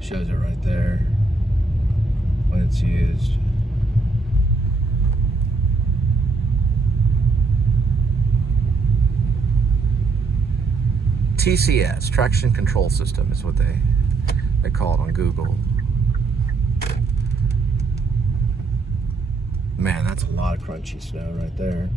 Shows it right there when it's used. TCS, traction control system, is what they call it on Google. Man, that's a lot of crunchy snow right there.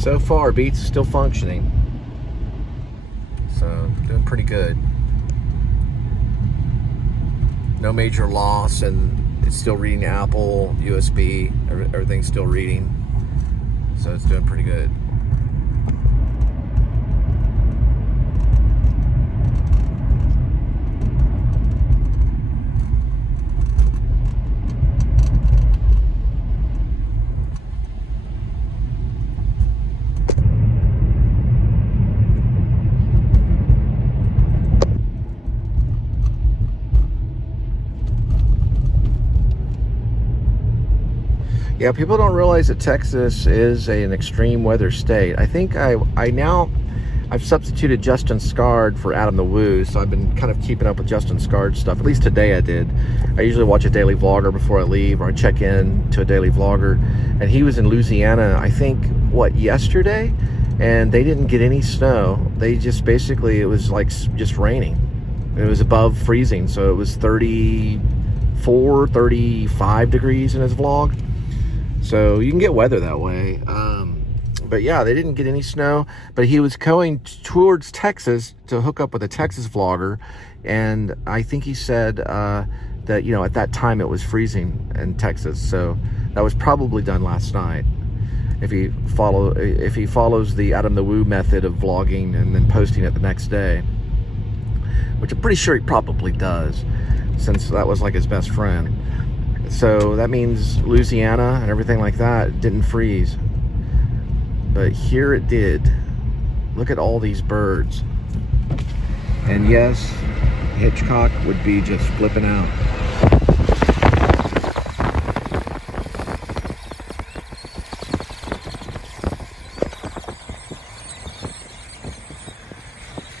So far, Beats is still functioning. So, doing pretty good. No major loss, and it's still reading Apple, USB, everything's still reading. So it's doing pretty good. Yeah, people don't realize that Texas is an extreme weather state. I think I've substituted Justin Scard for Adam the Woo, so I've been kind of keeping up with Justin Scard's stuff. At least today I did. I usually watch a daily vlogger before I leave, or I check in to a daily vlogger. And he was in Louisiana, I think, yesterday? And they didn't get any snow. They just basically, it was like just raining. It was above freezing, so it was 34, 35 degrees in his vlog. So you can get weather that way. But yeah, they didn't get any snow. But he was going towards Texas to hook up with a Texas vlogger. And I think he said that, you know, at that time it was freezing in Texas. So that was probably done last night. If he follows the Adam the Woo method of vlogging and then posting it the next day. Which I'm pretty sure he probably does, since that was like his best friend. So that means Louisiana and everything like that didn't freeze. But here it did. Look at all these birds. And yes, Hitchcock would be just flipping out.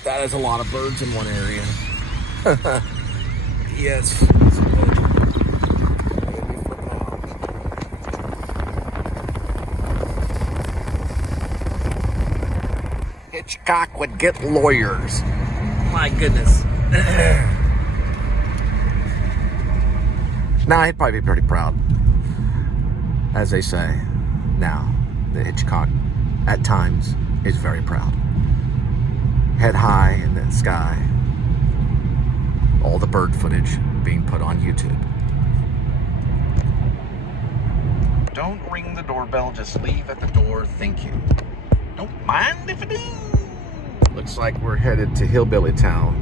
That is a lot of birds in one area. Yes. Hitchcock would get lawyers. My goodness. Nah, he'd probably be pretty proud. As they say now, the Hitchcock at times is very proud. Head high in the sky. All the bird footage being put on YouTube. Don't ring the doorbell, just leave at the door, thank you. Don't mind if I do. Looks like we're headed to Hillbilly Town,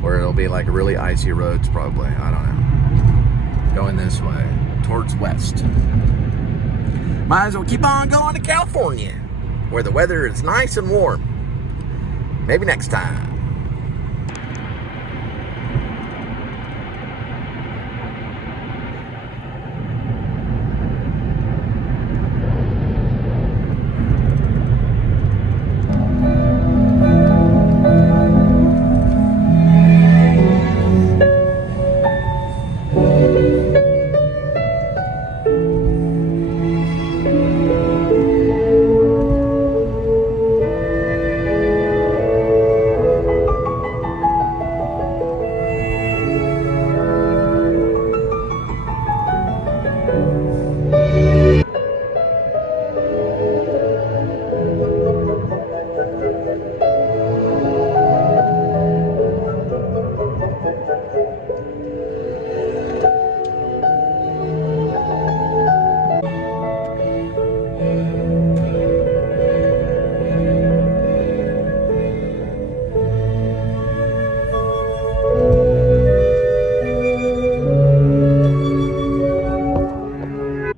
where it'll be like really icy roads probably, I don't know. Going this way, towards west. Might as well keep on going to California, where the weather is nice and warm. Maybe next time.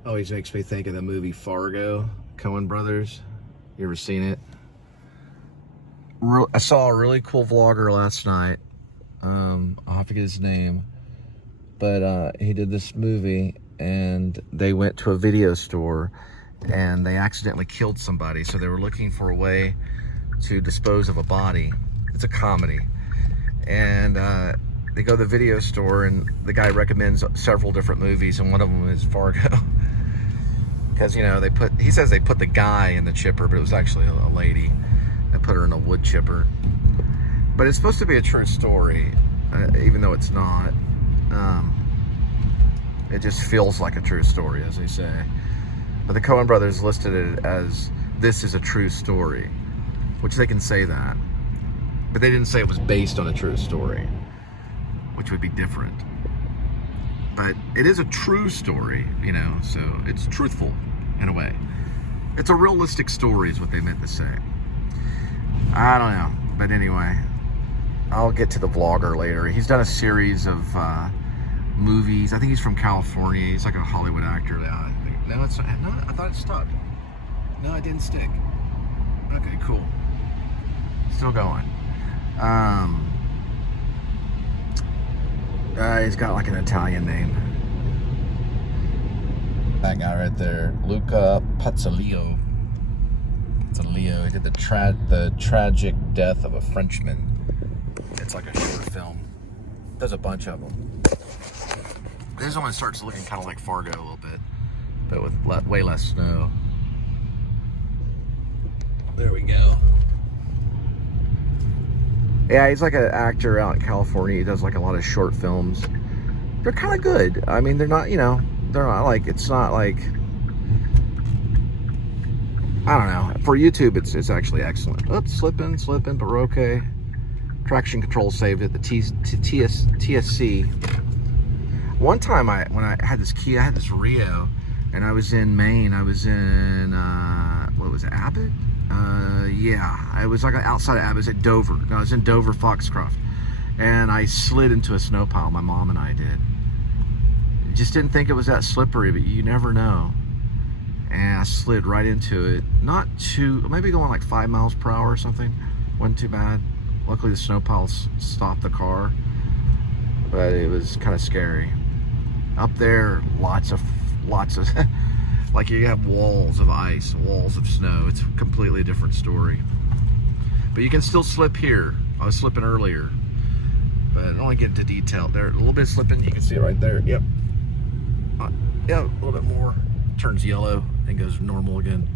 Always makes me think of the movie Fargo, Coen Brothers. You ever seen it? I saw a really cool vlogger last night. I'll have to get his name, but he did this movie, and they went to a video store, and they accidentally killed somebody. So they were looking for a way to dispose of a body. It's a comedy, and they go to the video store, and the guy recommends several different movies, and one of them is Fargo. Because, you know, he says they put the guy in the chipper, but it was actually a lady. They put her in a wood chipper. But it's supposed to be a true story, even though it's not. It just feels like a true story, as they say. But the Coen brothers listed it as, this is a true story, which they can say that. But they didn't say it was based on a true story, which would be different. But it is a true story, you know, so it's truthful in a way. It's a realistic story is what they meant to say. I don't know, but anyway, I'll get to the vlogger later. He's done a series of movies. I think he's from California. He's like a Hollywood actor. No, it's not. No, I thought it stuck. No, it didn't stick. Okay, cool. Still going. He's got like an Italian name. That guy right there, Luca Pazzolillo. He did the tragic death of a Frenchman. It's like a short film. There's a bunch of them. This one starts looking kind of like Fargo a little bit, but with way less snow. There we go. Yeah, he's like an actor out in California. He does like a lot of short films. They're kind of good. I mean, they're not, you know, they're not like, it's not like, I don't know. For YouTube, it's actually excellent. Oops, slipping, but we're okay. Traction control saved it. The TSC. One time when I had this key, I had this Rio, and I was in Maine. I was in, what was it, Abbott? Yeah, I was like outside of Abbott. I was at Dover. No, I was in Dover, Foxcroft. And I slid into a snow pile. My mom and I did. Just didn't think it was that slippery, but you never know. And I slid right into it. Not too, maybe going like 5 miles per hour or something. Wasn't too bad. Luckily the snow pile stopped the car. But it was kind of scary. Up there, lots of, like you have walls of ice, walls of snow. It's a completely different story. But you can still slip here. I was slipping earlier. But I don't want to get into detail. There, a little bit of slipping. You can see it right there. Yep. Yeah, a little bit more. Turns yellow and goes normal again.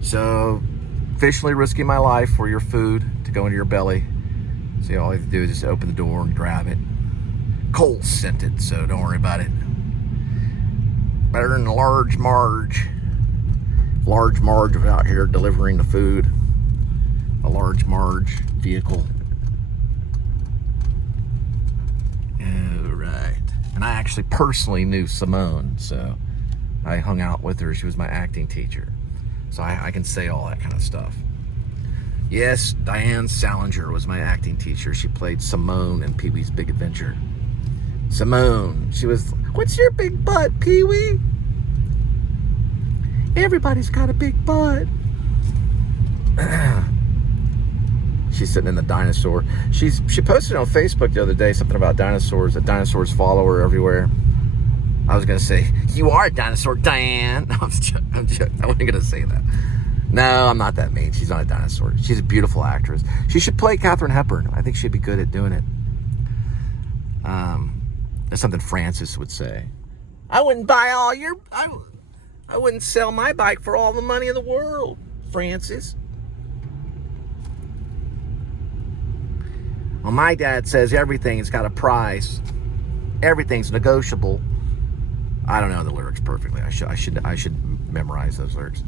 So, officially risking my life for your food to go into your belly. So all you have to do is just open the door and grab it. Cole sent it, so don't worry about it. Better than a large Marge. Large Marge was out here delivering the food. A large Marge vehicle. Alright. And I actually personally knew Simone, so I hung out with her. She was my acting teacher. So I can say all that kind of stuff. Yes, Diane Salinger was my acting teacher. She played Simone in Pee-wee's Big Adventure. Simone, she was, what's your big butt, Pee-wee? Everybody's got a big butt. She's sitting in the dinosaur. She posted on Facebook the other day something about dinosaurs, that dinosaurs follow her everywhere. I was going to say, you are a dinosaur, Diane. I'm joking. I wasn't going to say that. No, I'm not that mean. She's not a dinosaur. She's a beautiful actress. She should play Katharine Hepburn. I think she'd be good at doing it. That's something Francis would say. I wouldn't buy all your... I wouldn't sell my bike for all the money in the world, Francis. Well, my dad says everything's got a price. Everything's negotiable. I don't know the lyrics perfectly. I should memorize those lyrics.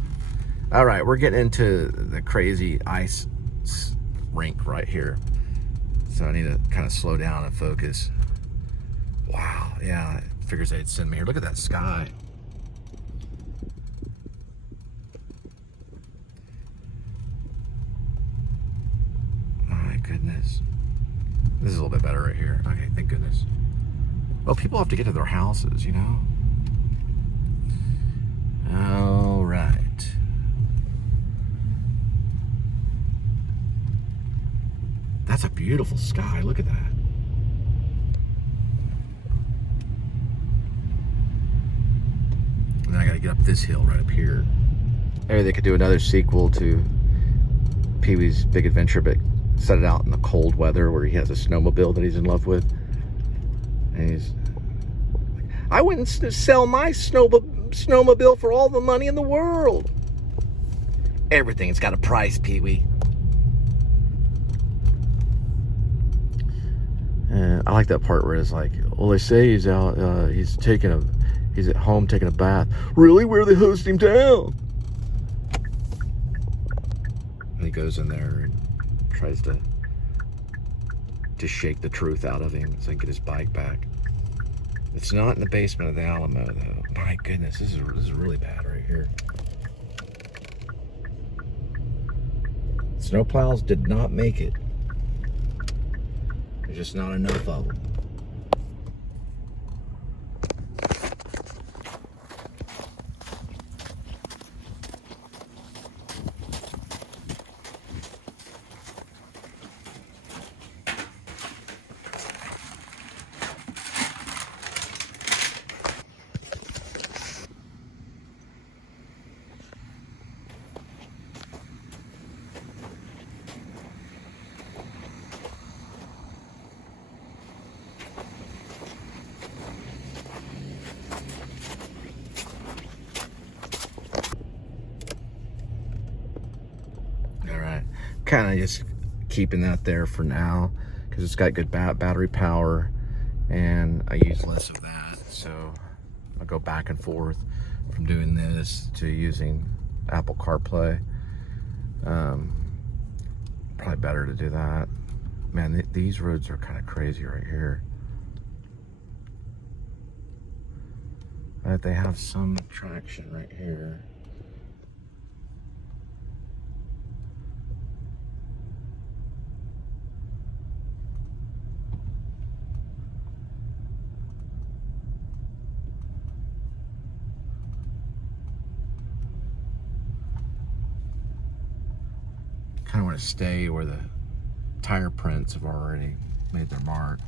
All right, we're getting into the crazy ice rink right here. So I need to kind of slow down and focus. Wow, yeah, figures they'd send me here. Look at that sky. My goodness. This is a little bit better right here. Okay, thank goodness. Well, people have to get to their houses, you know? All right. That's a beautiful sky. Look at that. And then I gotta get up this hill right up here. Maybe they could do another sequel to Pee-wee's Big Adventure, but set it out in the cold weather where he has a snowmobile that he's in love with. And he's like, I wouldn't sell my snowmobile for all the money in the world. Everything's got a price, Pee-wee. And I like that part where it's like, well, they say he's out, he's at home taking a bath. Really? Where they host him down? And he goes in there and tries to shake the truth out of him so he can get his bike back. It's not in the basement of the Alamo, though. My goodness, this is really bad right here. Snowplows did not make it. There's just not enough of them. Kind of just keeping that there for now because it's got good battery power and I use less of that, so I'll go back and forth from doing this to using Apple CarPlay. Probably better to do that. Man, these roads are kind of crazy right here. But they have some traction right here. I want to stay where the tire prints have already made their mark.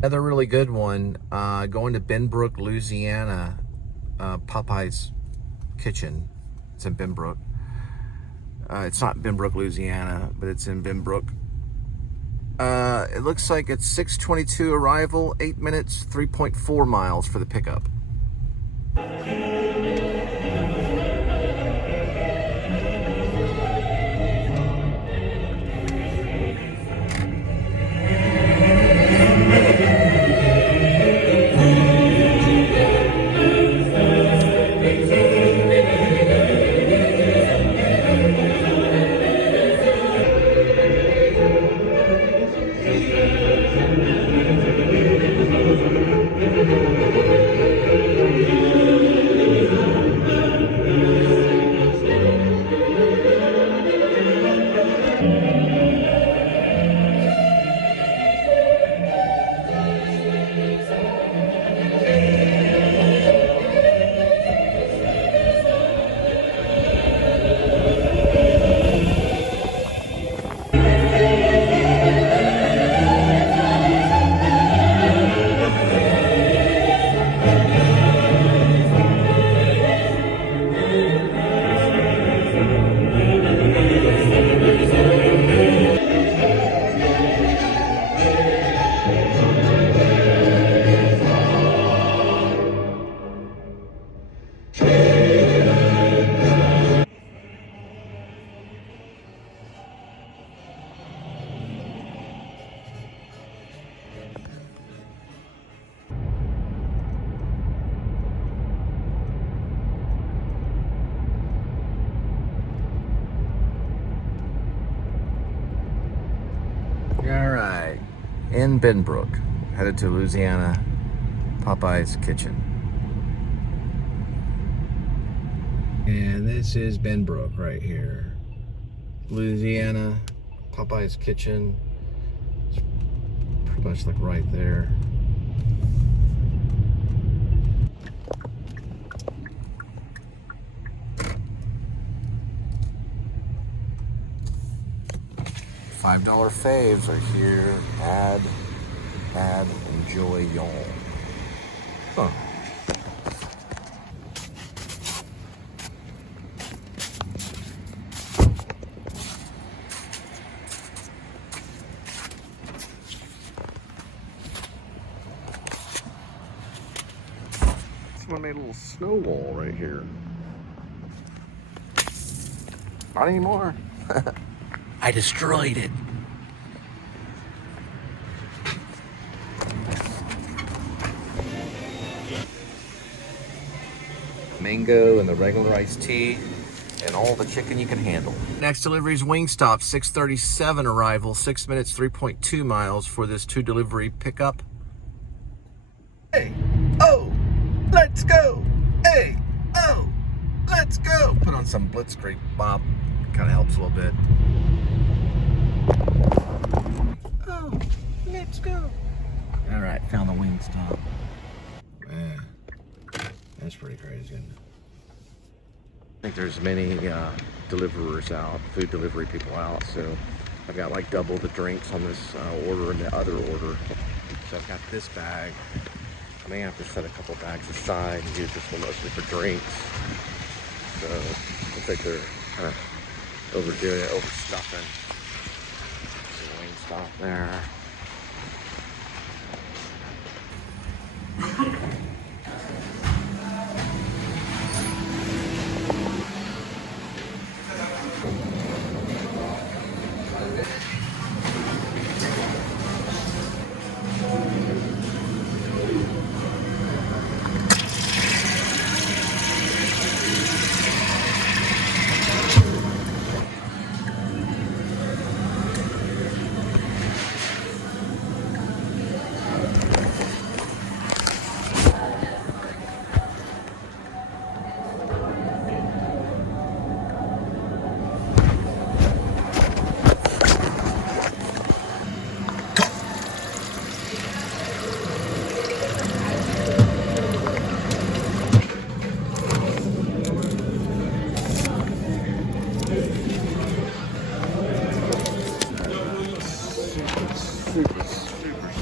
Another really good one, going to Benbrook, Louisiana, Popeye's Kitchen. It's in Benbrook. It's not Benbrook, Louisiana, but it's in Benbrook. It looks like it's 6:22 arrival, 8 minutes, 3.4 miles for the pickup. in Benbrook, headed to Louisiana Popeye's Kitchen. And this is Benbrook right here. Louisiana Popeye's Kitchen. It's pretty much like right there. $5 faves are here. Add, enjoy y'all. Huh. Someone made a little snow wall right here. Not anymore. I destroyed it. Mango and the regular iced tea and all the chicken you can handle. Next delivery is Wingstop, 6:37 arrival, 6 minutes, 3.2 miles for this 2 delivery pickup. Hey, oh, let's go. Hey, oh, let's go. Put on some Blitzkrieg bop. Kind of helps a little bit. Oh, let's go. All right, found the Wingstop. Man, that's pretty crazy. I think there's many deliverers out, food delivery people out, so I've got like double the drinks on this order and the other order. So I've got this bag. I may have to set a couple bags aside and use this one mostly for drinks. So I think they're kind of overdoing it, overstuffing. Wingstop there.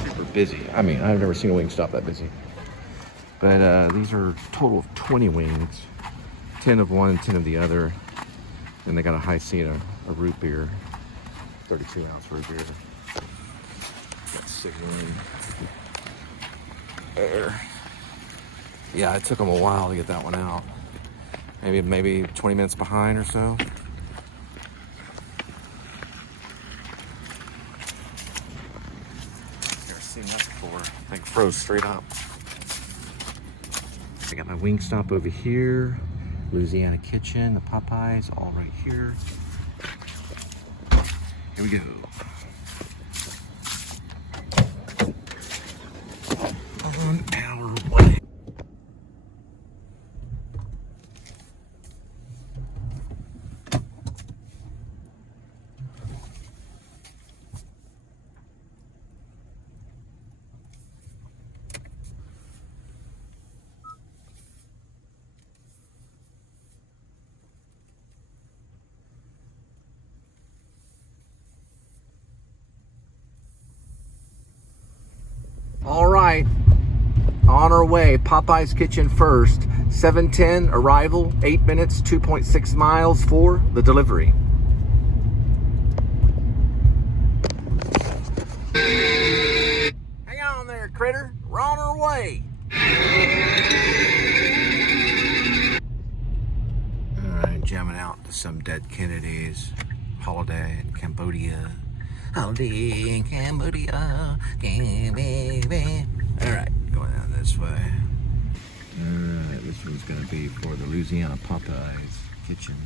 Super busy. I mean, I've never seen a Wingstop that busy. But these are a total of 20 wings. 10 of one, 10 of the other. And they got a high C and a root beer. 32-ounce root beer. Got signaling there. Yeah, it took them a while to get that one out. Maybe 20 minutes behind or so. Never seen that before. I think froze straight up. I got my Wingstop over here. Louisiana Kitchen, the Popeyes, all right here. Here we go. On our way. All right, on our way. Popeye's Kitchen first. 7:10 arrival, 8 minutes, 2.6 miles for the delivery. Hang on there, critter. We're on our way. All right, jamming out to some Dead Kennedys. Holiday in Cambodia. Holiday in Cambodia. All right, going down this way. All right, this one's going to be for the Louisiana Popeyes Kitchen.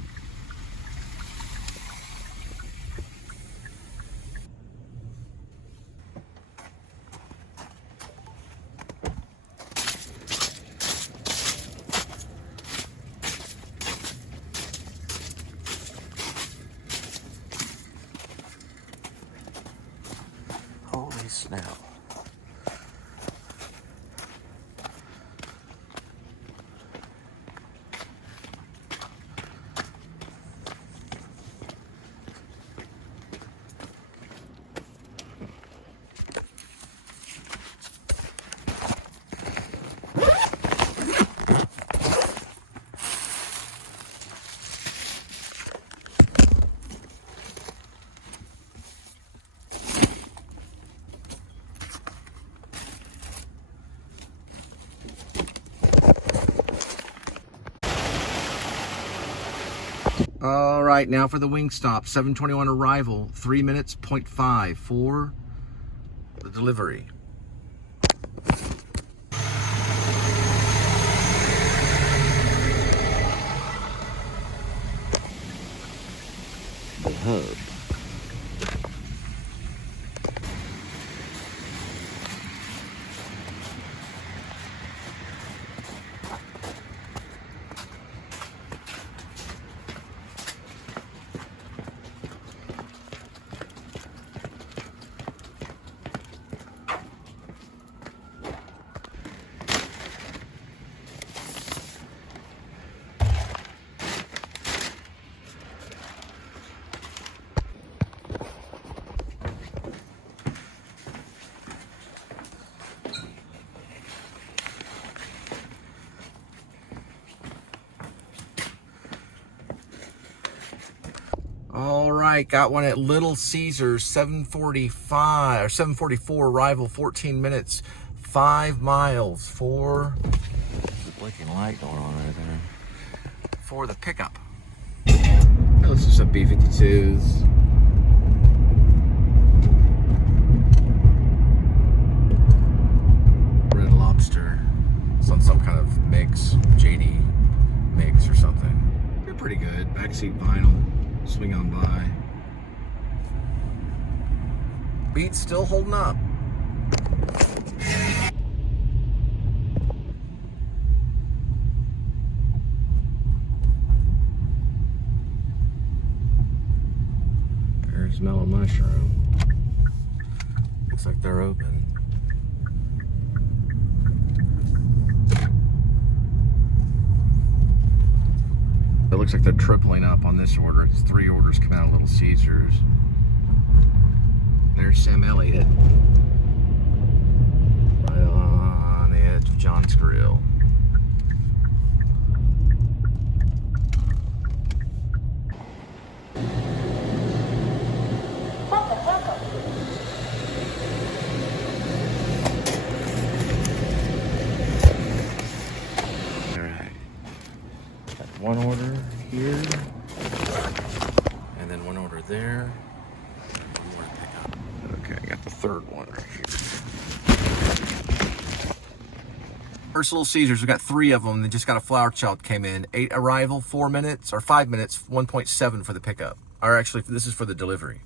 now. All right, now for the wing stop. 7:21 arrival, 3 minutes, 0.5 for the delivery. The hub. All right, got one at Little Caesars, 7:45 or 7:44 arrival, 14 minutes, 5 miles for the blinking light going on right there for the pickup. Those are some B-52s. Red Lobster. It's on some kind of mix, JD mix or something. They're pretty good. Backseat vinyl. Swing on by. Beat's still holding up. There's Mellow Mushroom. Looks like they're open. It looks like they're tripling up on this order. It's 3 orders coming out of Little Caesars. There's Sam Elliott. Right on the edge of John's Grill. One order here, and then one order there. One more to pick up. Okay, I got the third one right here. First Little Caesars, we got 3 of them. They just got a flower child came in. 8 arrival, 4 minutes, or 5 minutes, 1.7 for the pickup. Or actually, this is for the delivery.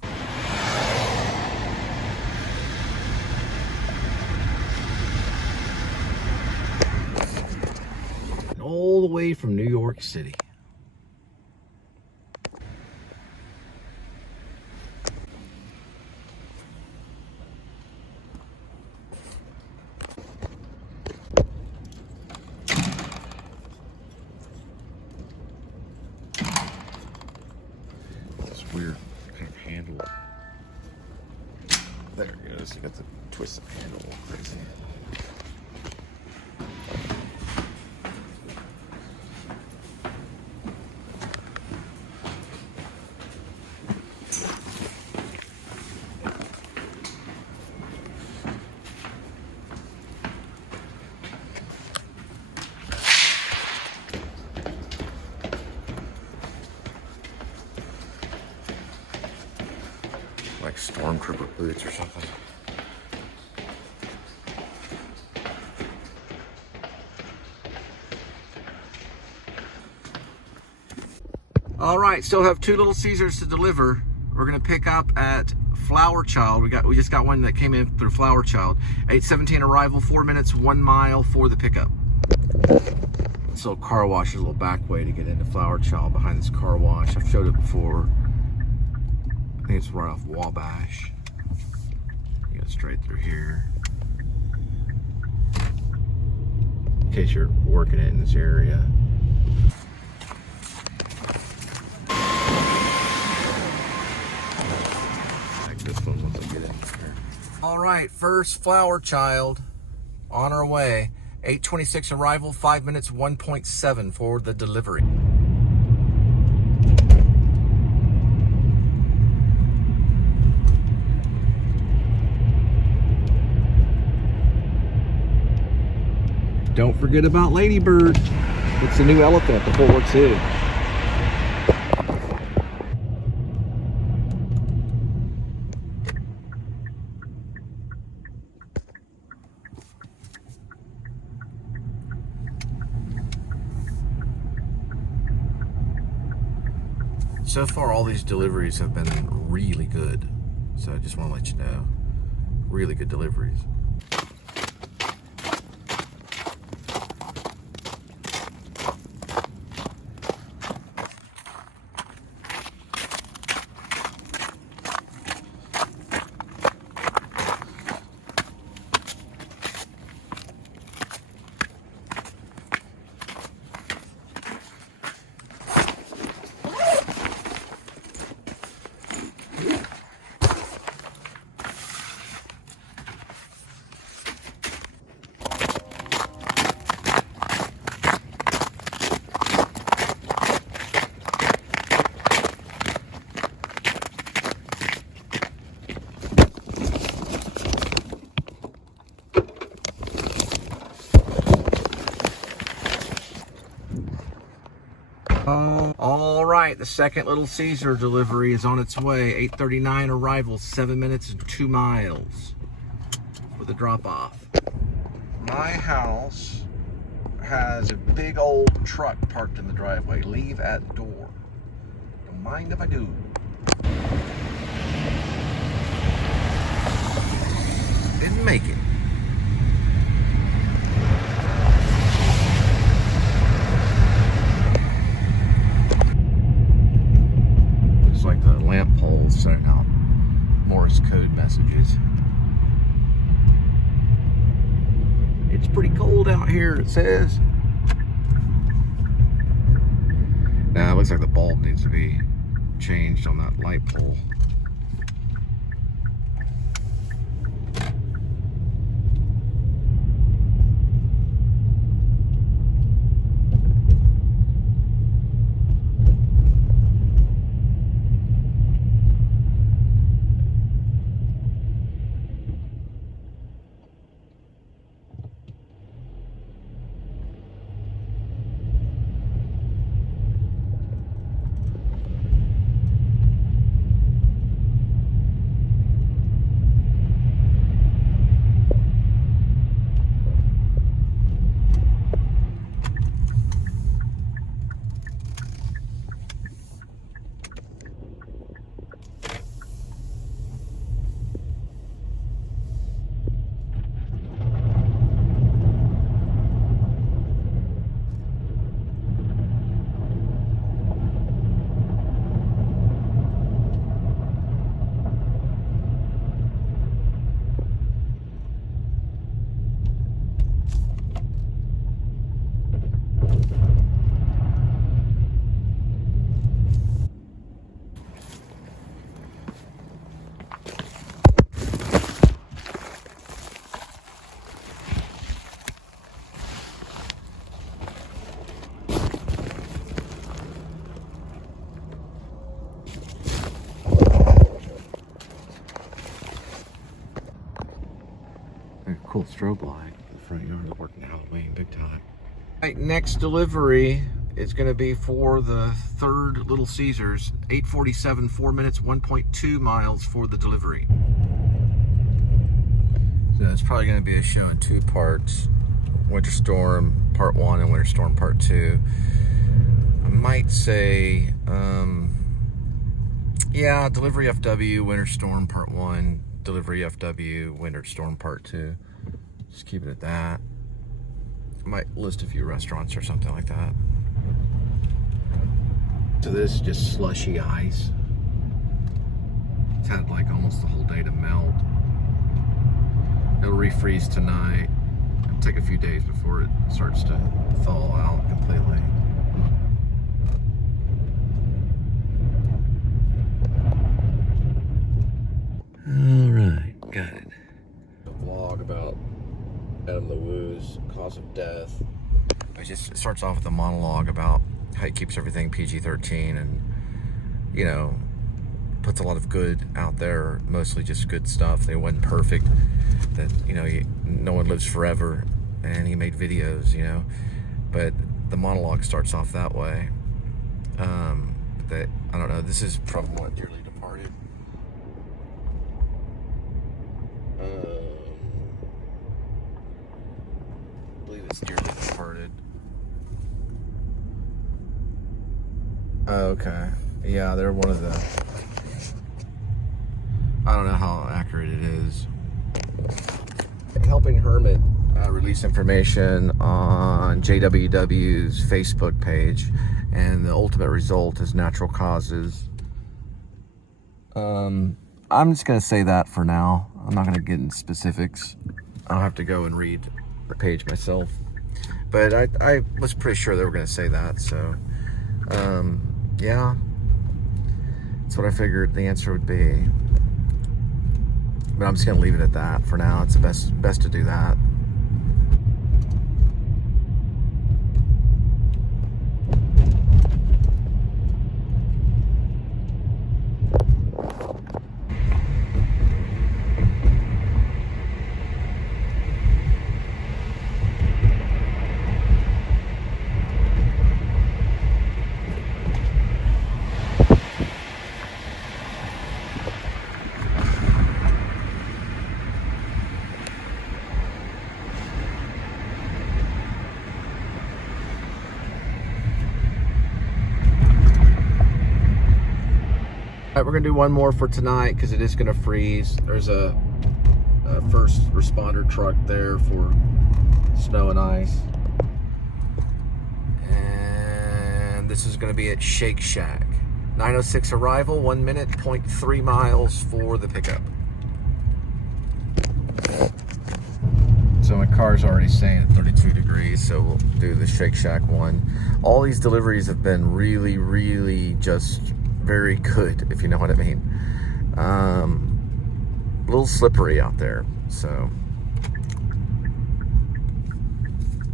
All the way from New York City. This weird kind of handle. There it goes. You got the twisted handle. Crazy. Like stormtrooper boots or something. All right, still have 2 Little Caesars to deliver. We're gonna pick up at Flower Child. We just got one that came in through Flower Child. 8:17 arrival, 4 minutes, 1 mile for the pickup. This little car wash is a little back way to get into Flower Child behind this car wash. I've showed it before. I think it's right off Wabash. You Get straight through here. In case you're working it in this area. Like this one once I get in here. All right, first flower child on our way. 8:26 arrival, 5 minutes, 1.7 for the delivery. Don't forget about Ladybird. It's the new elephant at the Fort Worth Zoo. So far, all these deliveries have been really good. So I just want to let you know, really good deliveries. All right, the second Little Caesar delivery is on its way. 8:39 arrival, 7 minutes and 2 miles for the drop-off. My house has a big old truck parked in the driveway. Leave at door. Don't mind if I do. Didn't make it. Like the lamp poles sending out Morse code messages. It's pretty cold out here, it says. Now it looks like the bulb needs to be changed on that light pole. Cool strobe light in the front yard. Working Halloween big time. Right, next delivery is going to be for the third Little Caesars. 8:47, 4 minutes, 1.2 miles for the delivery. So it's probably going to be a show in 2 parts. Winter Storm Part 1 and Winter Storm Part 2. I might say, yeah, Delivery FW, Winter Storm Part 1, Delivery FW, Winter Storm Part 2. Just keep it at that. I might list a few restaurants or something like that. So this is just slushy ice. It's had like almost the whole day to melt. It'll refreeze tonight. It'll take a few days before it starts to thaw out completely. All right, got it. A vlog about Adam the Woo's cause of death. It starts off with a monologue about how he keeps everything PG-13 and, you know, puts a lot of good out there, mostly just good stuff. It wasn't perfect, that, you know, no one lives forever, and he made videos, you know, but the monologue starts off that way. That, I don't know, this is from what, Dearly Departed? I believe it's Dearly Departed. Okay. Yeah, they're one of the... I don't know how accurate it is. Helping Hermit release information on JWW's Facebook page, and the ultimate result is natural causes. I'm just going to say that for now. I'm not going to get into specifics. I'll have to go and read the page myself. But I was pretty sure they were going to say that, so... yeah, that's what I figured the answer would be. But I'm just gonna leave it at that for now. It's the best to do that. All right, we're gonna do one more for tonight because it is gonna freeze. There's a first responder truck there for snow and ice. And this is gonna be at Shake Shack. 9:06 arrival, 1 minute, 0.3 miles for the pickup. So my car's already saying at 32 degrees, so we'll do the Shake Shack one. All these deliveries have been really, really just very good, if you know what I mean. A little slippery out there, so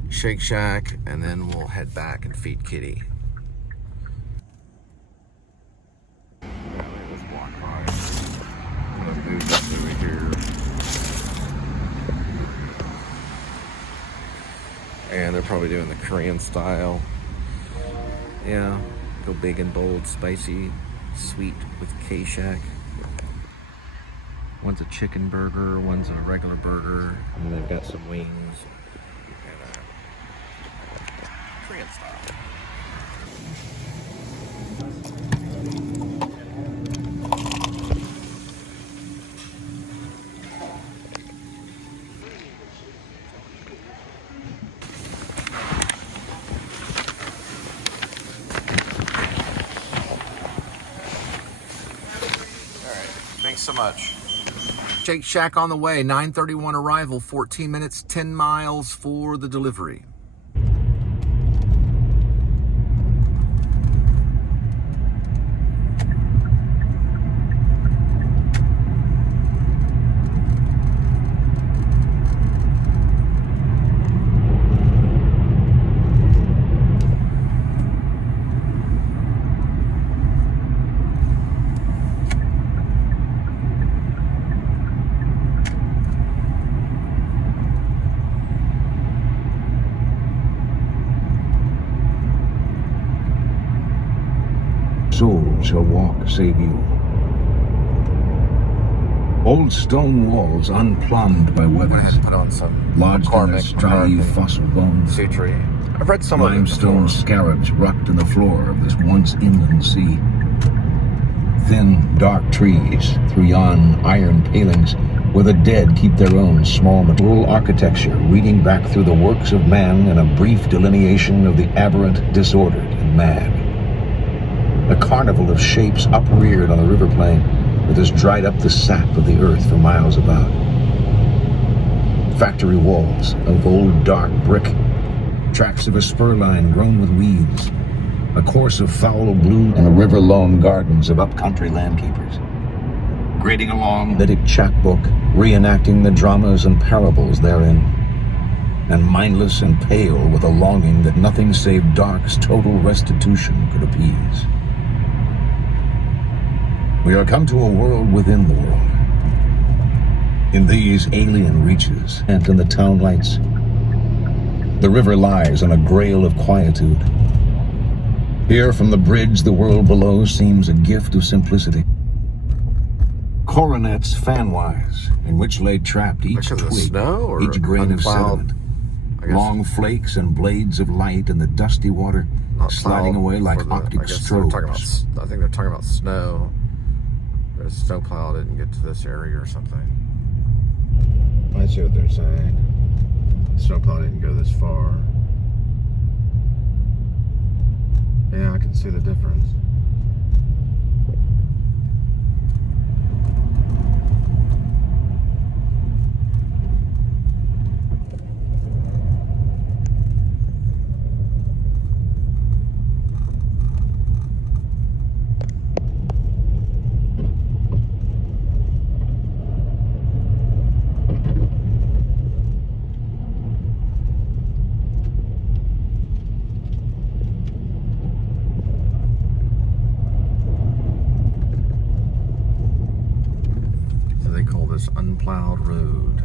Shake Shack, and then we'll head back and feed Kitty. Let's walk by. I'm gonna move this over here, and they're probably doing the Korean style. Yeah. Go big and bold, spicy, sweet with K-Shack. One's a chicken burger, one's a regular burger, and then they've got some wings and Korean style. Thanks so much. Shake Shack on the way, 9:31 arrival, 14 minutes, 10 miles for the delivery. Soul shall walk, save you. Old stone walls unplumbed by I had to weathers, put on some lodged in their stringy fossil bones. Suture. I've read some of them Limestone before. scarabs rocked in the floor of this once inland sea. Thin, dark trees through yon iron palings where the dead keep their own small rural architecture, reading back through the works of man in a brief delineation of the aberrant, disordered, and mad. A carnival of shapes upreared on the river plain that has dried up the sap of the earth for miles about. Factory walls of old dark brick. Tracks of a spur line grown with weeds. A course of foul blue and a river-loam gardens of upcountry landkeepers. Grading along the chapbook, reenacting the dramas and parables therein, and mindless and pale with a longing that nothing save dark's total restitution could appease. We are come to a world within the world. In these alien reaches and in the town lights, the river lies on a grail of quietude. Here from the bridge, the world below seems a gift of simplicity. Coronets fanwise, in which lay trapped each twig, each grain of sediment. Long flakes and blades of light in the dusty water, sliding away like optic strobes. I think they're talking about snow. The snowplow didn't get to this area or something. I see what they're saying. The snowplow didn't go this far. Yeah, I can see the difference. Unplowed road.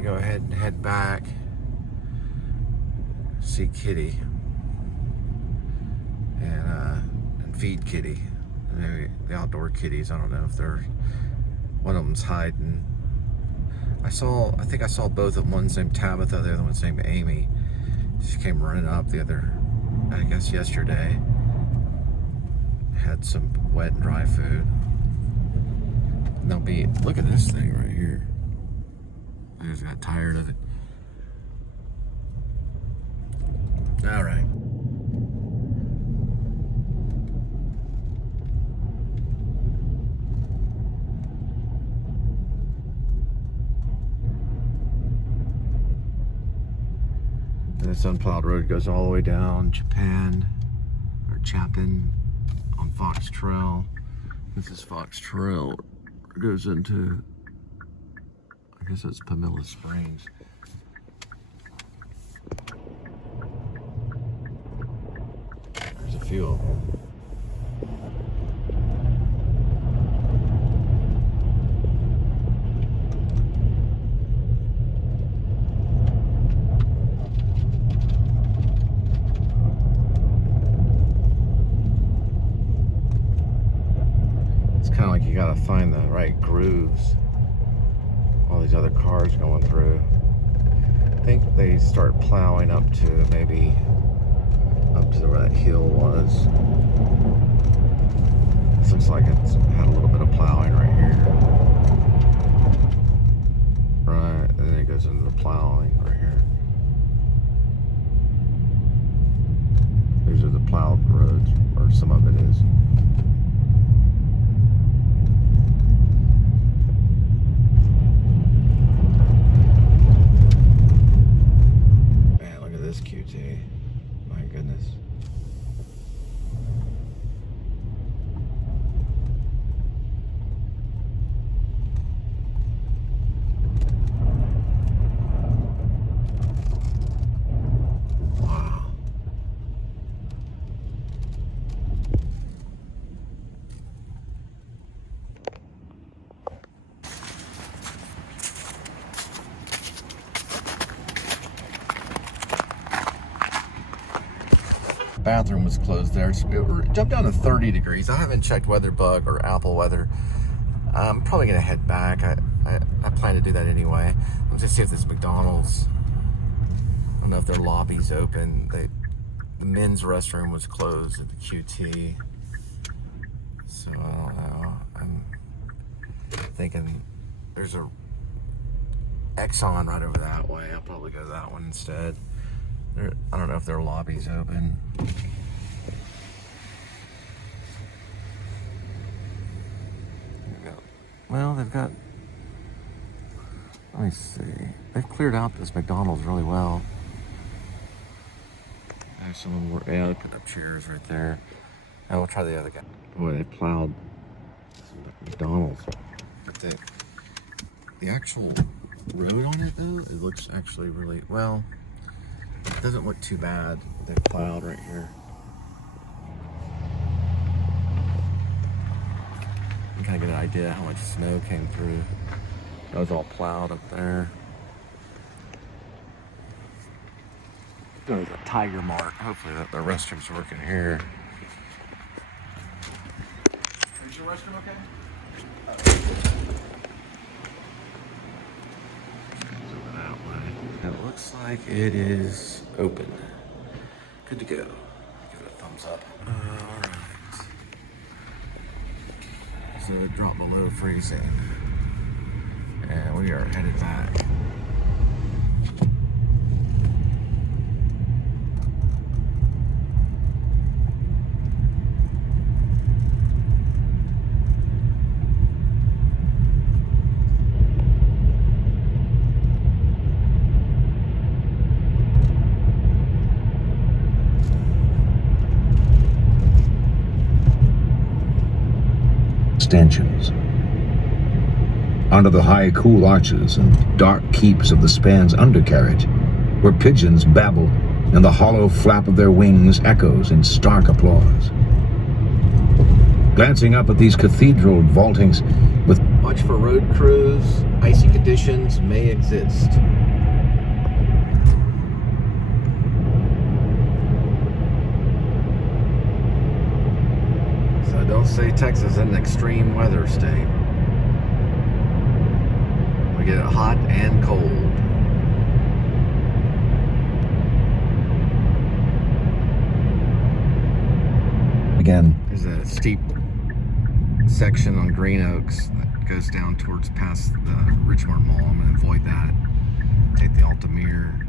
Go ahead and head back, see Kitty, and feed Kitty. Maybe the outdoor kitties. I don't know if they're, one of them's hiding. I think I saw both of them. One's named Tabitha, the other one's named Amy. She came running up the other, I guess yesterday. Had some wet and dry food. And they'll be, look at this thing right here. I just got tired of it. All right. And this unplowed road goes all the way down Chapin on Fox Trail. This is Fox Trail. It goes into, I guess that's Pamela Springs. There's a few of them. It's kind of like you gotta find the right grooves. All these other cars going through. I think they start plowing up to maybe up to where that hill was. This looks like it's had a little bit of plowing right here. Right, and then it goes into the plowing right here. These are the plowed roads, or some of it is. bathroom was closed there. So it jumped down to 30 degrees. I haven't checked WeatherBug or Apple Weather. I'm probably gonna head back. I plan to do that anyway. Let's just see if this McDonald's, I don't know if their lobby's open. The men's restroom was closed at the QT. So I don't know. I'm thinking there's a Exxon right over that way. I'll probably go to that one instead. I don't know if their lobby's open. Well, they've got, let me see. They've cleared out this McDonald's really well. There's some of them, yeah, they put up chairs right there. Now we'll try the other guy. Boy, they plowed some McDonald's. But the actual road on it though, it looks actually really, well, it doesn't look too bad. They plowed right here. You kind of get an idea how much snow came through. That was all plowed up there. There's a tiger mark. Hopefully the restroom's working here. Is your restroom okay? It looks like it is open. Good to go. Give it a thumbs up. Alright. So it dropped below freezing. And we are headed back. Stanchions. Under the high, cool arches and dark keeps of the span's undercarriage, where pigeons babble and the hollow flap of their wings echoes in stark applause. Glancing up at these cathedral vaultings with watch for road crews, icy conditions may exist. So don't say Texas is an extreme weather state. We get it hot and cold. again. There's a steep section on Green Oaks that goes down towards past the Richmond Mall. I'm going to avoid that. Take the Altamir.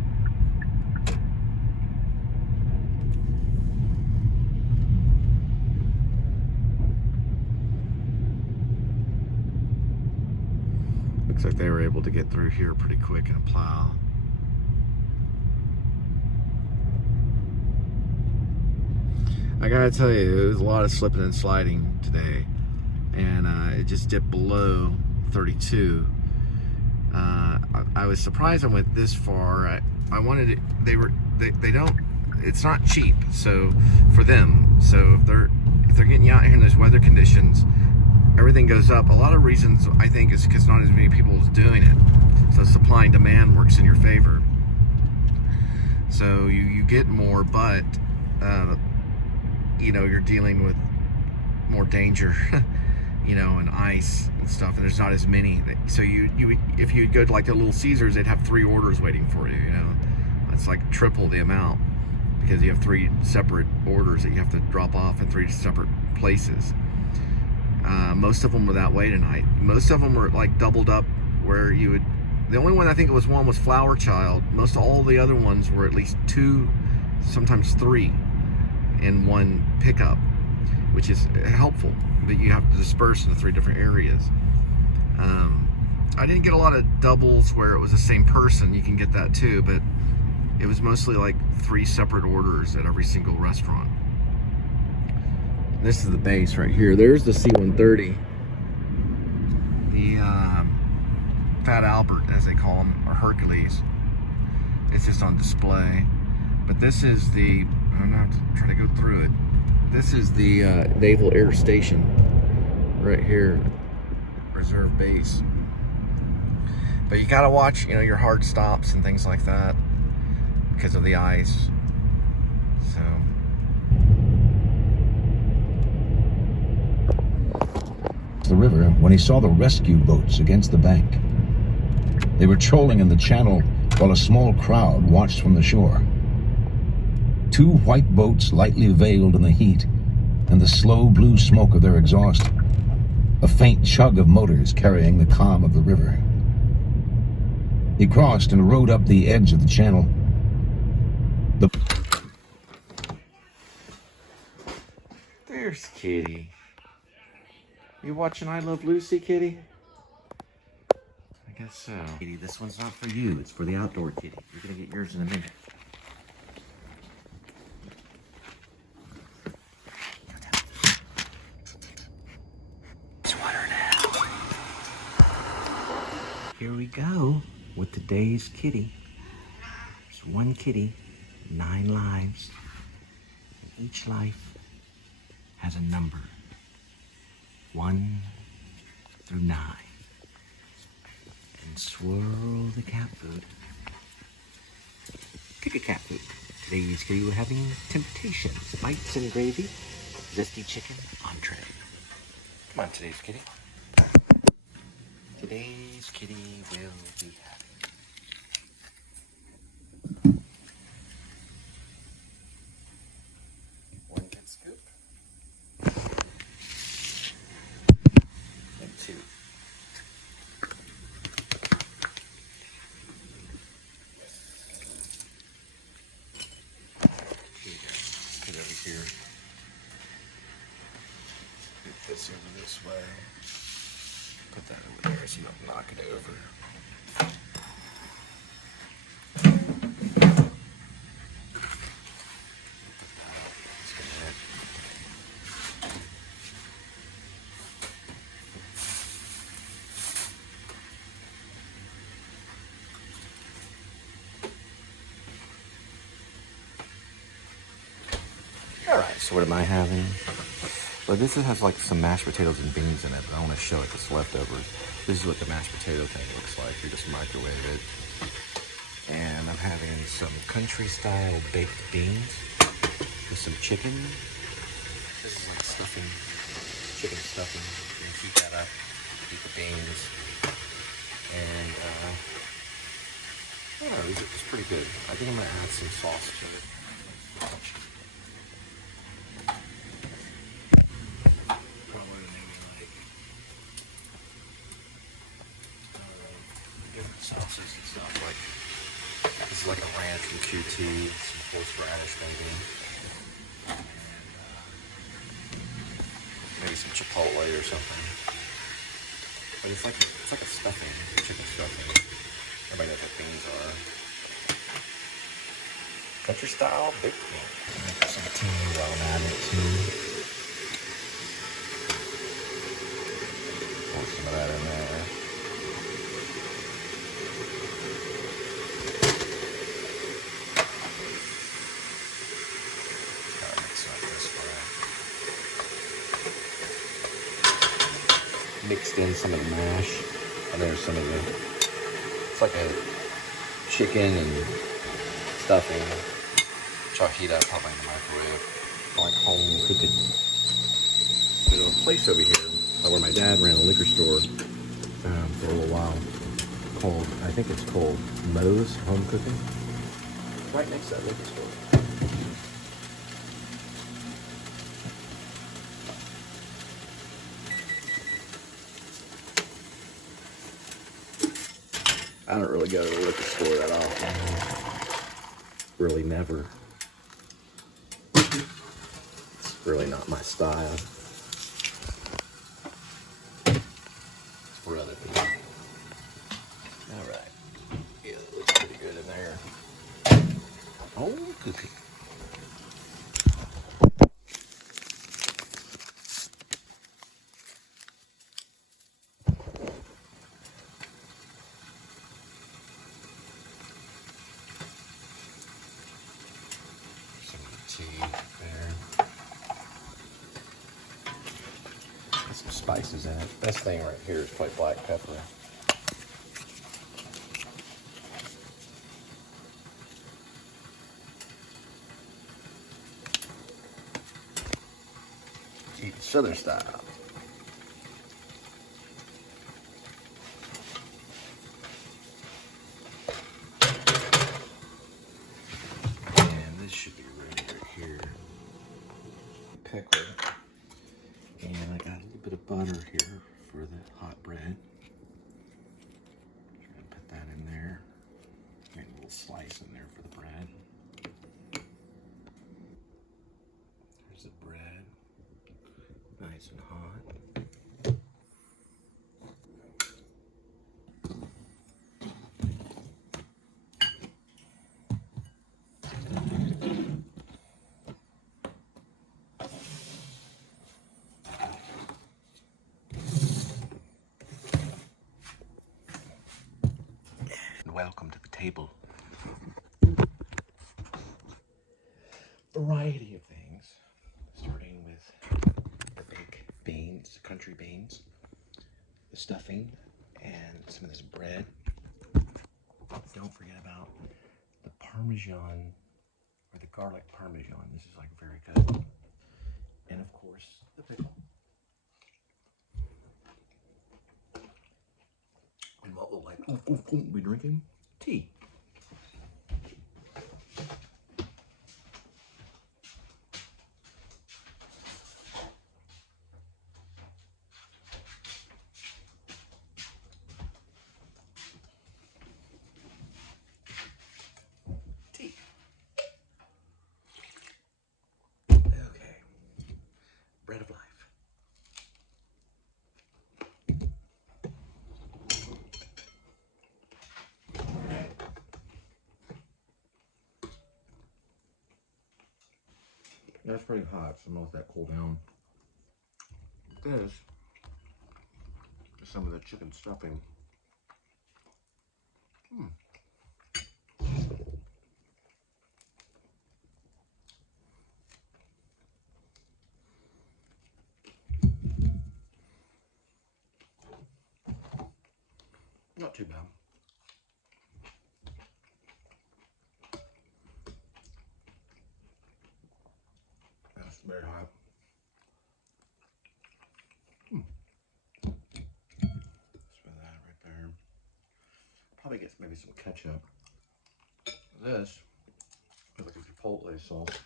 Looks like they were able to get through here pretty quick in a plow. I gotta tell you, there was a lot of slipping and sliding today, and it just dipped below 32. I was surprised I went this far. I wanted it. They don't. It's not cheap. So for them, so if they're getting you out here in those weather conditions, everything goes up. A lot of reasons I think is because not as many people is doing it. So supply and demand works in your favor. So you get more, but you know, you're dealing with more danger, you know, and ice and stuff, and there's not as many. So if you go to like the Little Caesars, they'd have 3 orders waiting for you, you know. That's like triple the amount because you have 3 separate orders that you have to drop off in 3 separate places. Most of them were that way tonight. Most of them were like doubled up where you would, the only one I think it was one was Flower Child. Most all the other ones were at least 2, sometimes 3 in one pickup, which is helpful, but you have to disperse into 3 different areas. I didn't get a lot of doubles where it was the same person. You can get that too, but it was mostly like 3 separate orders at every single restaurant. This is the base right here. There's the C-130, the Fat Albert, as they call him, or Hercules. It's just on display. But this is the, I'm gonna have to try to go through it. This is the Naval Air Station right here, reserve base. But you gotta watch, you know, your hard stops and things like that because of the ice. So the river when he saw the rescue boats against the bank. They were trolling in the channel while a small crowd watched from the shore. 2 white boats lightly veiled in the heat and the slow blue smoke of their exhaust. A faint chug of motors carrying the calm of the river. He crossed and rowed up the edge of the channel. There's Kitty. You watching I Love Lucy, Kitty? I guess so. Kitty, this one's not for you. It's for the outdoor kitty. You're gonna get yours in a minute. Sweater now. Here we go with today's kitty. There's 1 kitty, 9 lives. And each life has a number. 1 through 9. And swirl the cat food. Pick a cat food. Today's kitty, we're having Temptations, bites and gravy, zesty chicken entree. Come on, today's kitty. Today's kitty will be having 1 good scoop. And 2. Let's get over here. Put this over this way. Put that over there so you don't knock it over. Alright, so what am I having? Well, this has like some mashed potatoes and beans in it, but I want to show it this leftovers. This is what the mashed potato thing looks like. You just microwave it. And I'm having some country style baked beans with some chicken. This is like stuffing, chicken stuffing. You can heat that up, eat the beans. And I don't know, it's pretty good. I think I'm gonna add some sauce to it. Sauces and stuff like this is like a ranch and QT, some horseradish maybe, and maybe some chipotle or something. But it's like a stuffing, chicken stuffing. Everybody knows what beans are. Country style baked beans. Put some tea while I'm at it too. Pour some of that in there. Mixed in some of the mash, and there's some of the, it's like a chicken and stuffing, which I'll heat up probably in the microwave. I like home cooking. There's a place over here where my dad ran a liquor store for a little while called, I think it's called Moe's Home Cooking. Right next to that liquor store. I don't really go to the liquor store that often. Really never. It's really not my style. It's for other people. Alright. Yeah, it looks pretty good in there. Home cooking. There. Got some spices in it. Best thing right here is probably black pepper. Eat Southern style. here for the hot bread. Just gonna put that in there. Make a little slice in there for the bread. There's the bread, nice and hot. Welcome to the table. Variety of things, starting with the big beans, country beans, the stuffing, and some of this bread. Don't forget about the Parmesan, or the garlic Parmesan. This is like very good. And of course, the pickle. And what we'll be drinking? Tea. Tea. Okay. Bread of life. That's pretty hot, so I'm gonna let that cool down. This is some of the chicken stuffing. Not too bad. That's very hot. Let's put that right there. Probably get maybe some ketchup. This is like a chipotle sauce.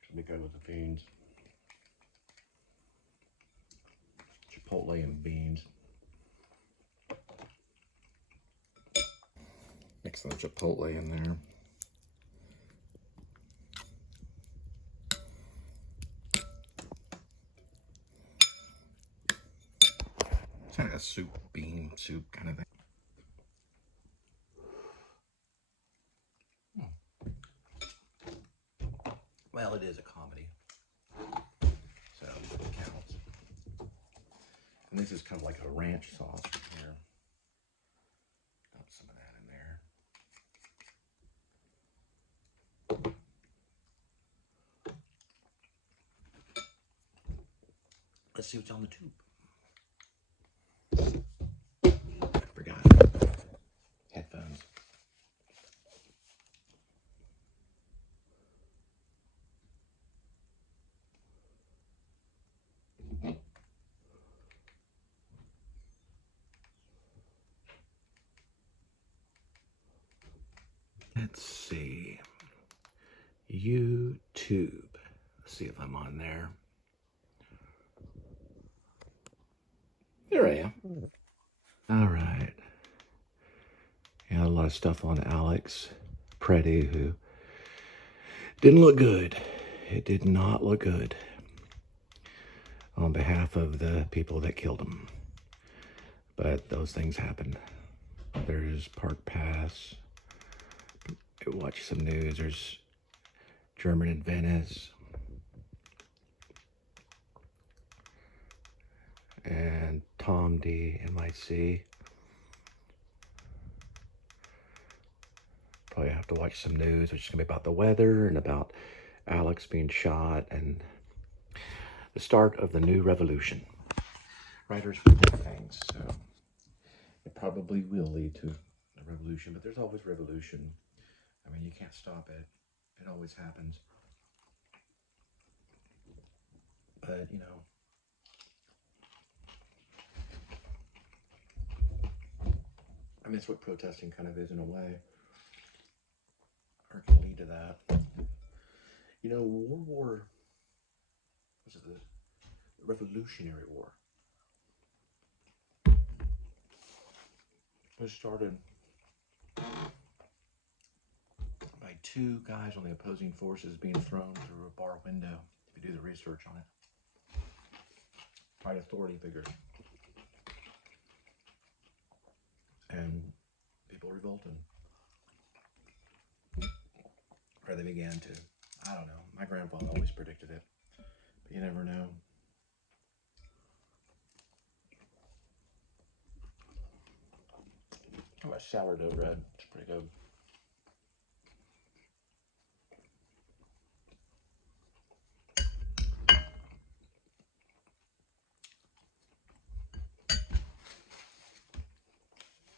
Should be good with the beans. Chipotle and beans. Mix the chipotle in there. It's kind of a soup, bean soup kind of thing. Well, it is a comedy, so it counts. And this is kind of like a ranch sauce right here. Dump some of that in there. Let's see what's on the tube. I forgot. Headphones. Let's see. YouTube. Let's see if I'm on there. There I am. All right. Yeah, a lot of stuff on Alex Preddy, who didn't look good. It did not look good on behalf of the people that killed him. But those things happen. There's Park Pass. Watch some news. There's German in Venice. And Tom D, MIC. Probably have to watch some news, which is going to be about the weather and about Alex being shot and the start of the new revolution. Writers predict things, so it probably will lead to a revolution, but there's always revolution. I mean, you can't stop it. It always happens. But, you know, I mean, it's what protesting kind of is in a way, or can lead to that. You know, Revolutionary War. It started by two guys on the opposing forces being thrown through a bar window. If you do the research on it, by authority figures, and people revolted. Or they began to. I don't know. My grandpa always predicted it, but you never know. How about sourdough bread? It's pretty good.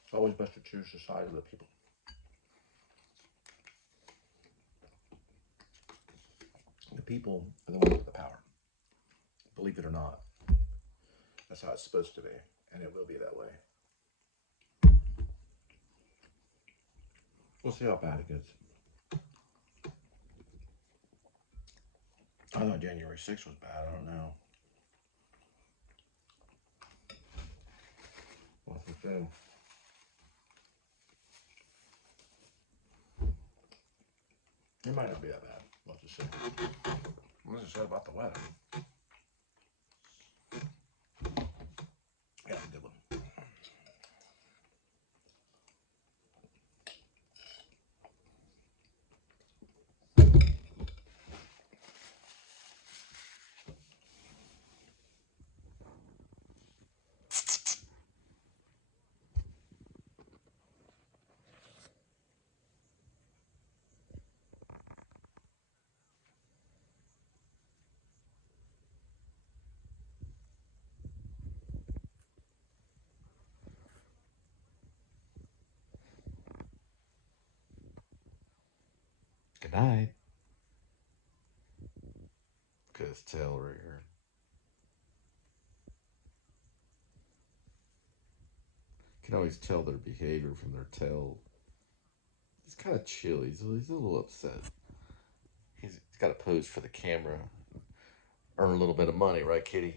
It's always best to choose the side of the people. The people are the ones with the power. Believe it or not. That's how it's supposed to be, and it will be that way. We'll see how bad it gets. I thought January 6th was bad. I don't know. What's the thing? It might not be that bad. We'll just see. What does it say about the weather? Yeah, a good one. Good night. Look at his tail right here. You can always tell their behavior from their tail. He's kind of chill. He's a little upset. He's got to pose for the camera. Earn a little bit of money, right, kitty?